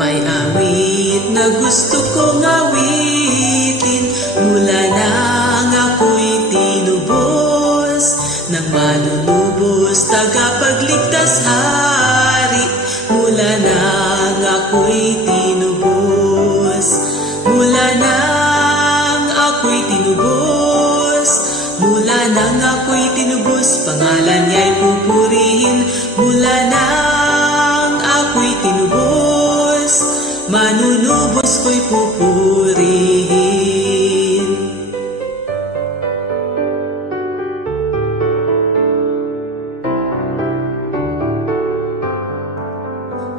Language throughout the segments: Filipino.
May awit na gusto kong awitin mula nang ako'y tinubos ng manunubos, tagapagligtas hari. Mula nang ako'y tinubos, mula nang ako'y tinubos, mula nang ako'y tinubos, pangalan niya'y pupurihin. Mula nang ako'y tinubos, manunubos ko'y pupurihin.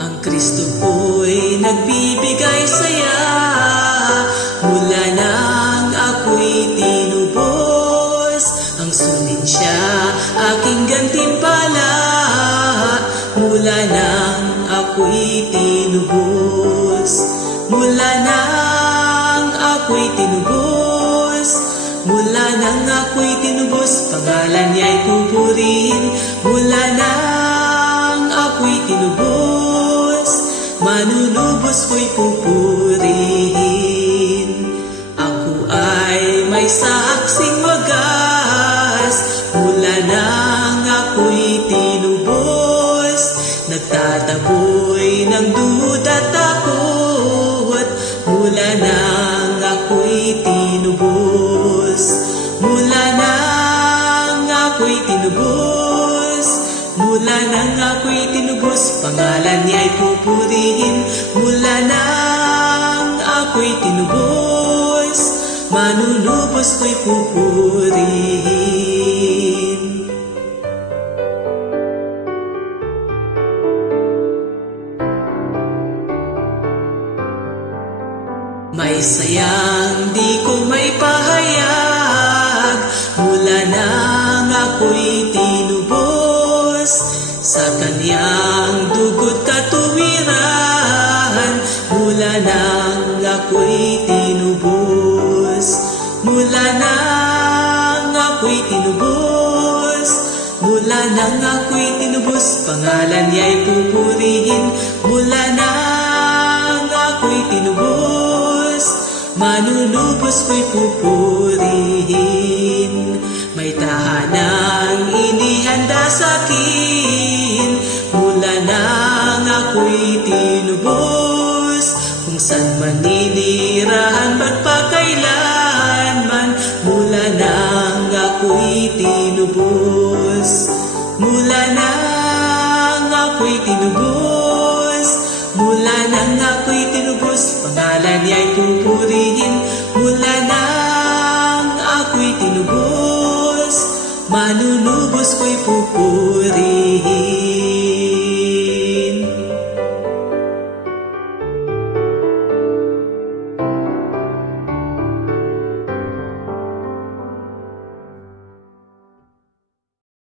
Ang Kristo ko'y nagbibigay saya mula nang ako'y tinubos. Ang sunin siya aking gantimpala mula nang ako'y tinubos, mula nang ako'y tinubos, mula nang ako'y tinubos, pangalan niya'y pupurihin. Mula nang ako'y tinubos, manunubos ko'y pupurihin. Ako ay may saksing wagas mula nang ako'y tinubos. Nagtataboy ng duda at takot mula nang ako'y tinubos, mula nang ako'y tinubos, mula nang ako'y tinubos, pangalan niya'y pupurihin. Mula nang ako'y tinubos, manunubos ko'y pupurihin. May sayang di ko may pahayag mula nang ako'y tinubos sa kanyang dugo't katuwiran. Mula nang ako'y tinubos, mula nang ako'y tinubos, mula nang ako'y tinubos, pangalan niya'y pupurihin. Mula nang ako'y tinubos, manunubos ko'y pupurihin. May tahanang inihanda sa'kin mula nang ako'y tinubos, kung saan maninirahan magpakailanman. Mula nang ako'y tinubos, mula nang ako'y tinubos, mula nang ako'y tinubos, pangalan niya'y pupurihin. Mula nang ako'y tinubos, manunubos ko'y pupurihin.